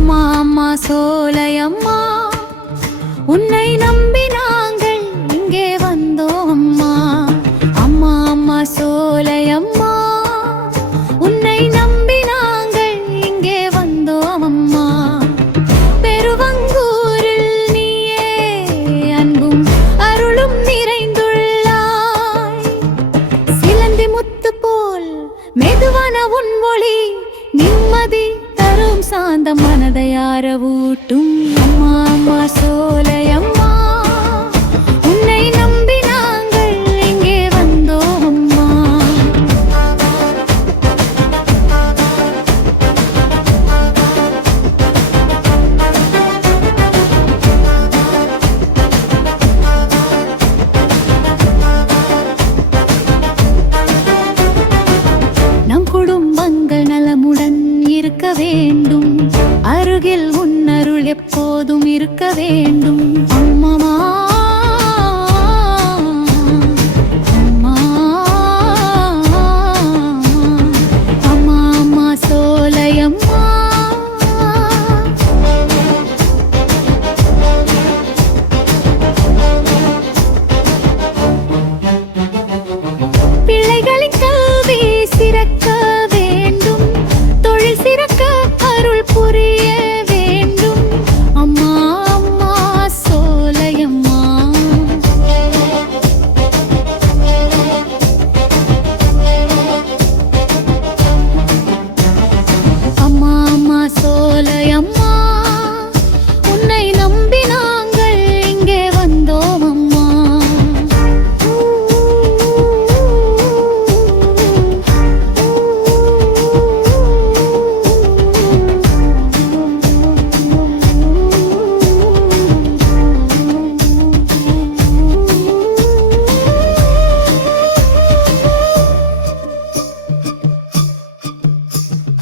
அம்மா அம்மா சோலையம்மா உன்னை நம்பி நாங்கள் இங்கே வந்தோம் அம்மா. அம்மா அம்மா சோலையம்மா உன்னை நம்பி நாங்கள் இங்கே வந்தோம் அம்மா. பெருவங்கூரில் நீயே அன்பும் அருளும் நிறைந்துள்ளாய். சிலந்தி முத்து போல் மெதுவான உன் மொழி நிம்மதி சாந்த மனதையார ஊட்டும் அம்மா அம்மா. சோலையம்மா வேண்டும்.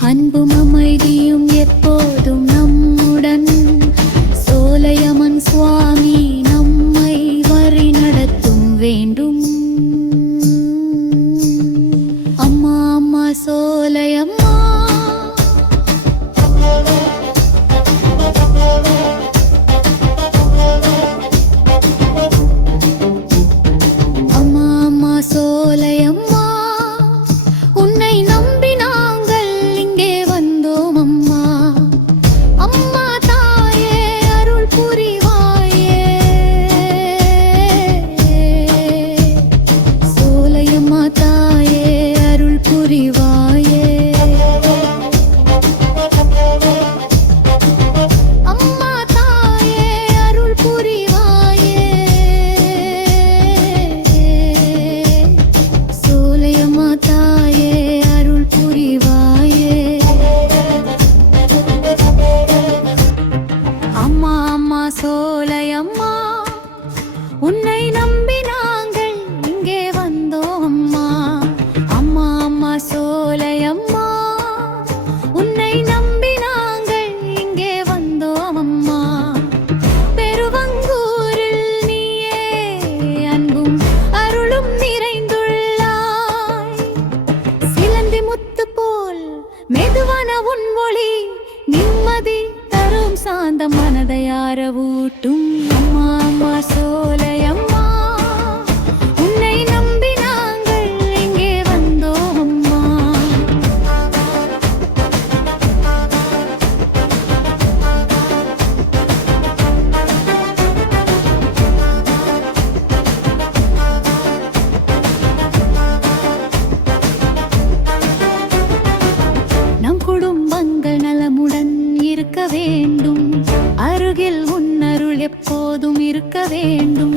அன்பும் அமைதியும் எப்போதும் நம்முடன். சோலையமன் சுவா உன்னை நம்பி நாங்கள் இங்கே வந்தோம் அம்மா. அம்மா அம்மா சோலையம்மா உன்னை நம்பி நாங்கள் இங்கே வந்தோம் அம்மா. பெருவங்கூரில் நீயே அன்பும் அருளும் நிறைந்துள்ளாய். சிலந்தி முத்து போல் மெதுவான உன் நிம்மதி தரும் சாந்த மனதையார ஊட்டும் அம்மா அம்மா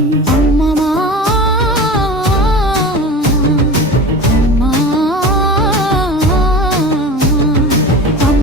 Thank you.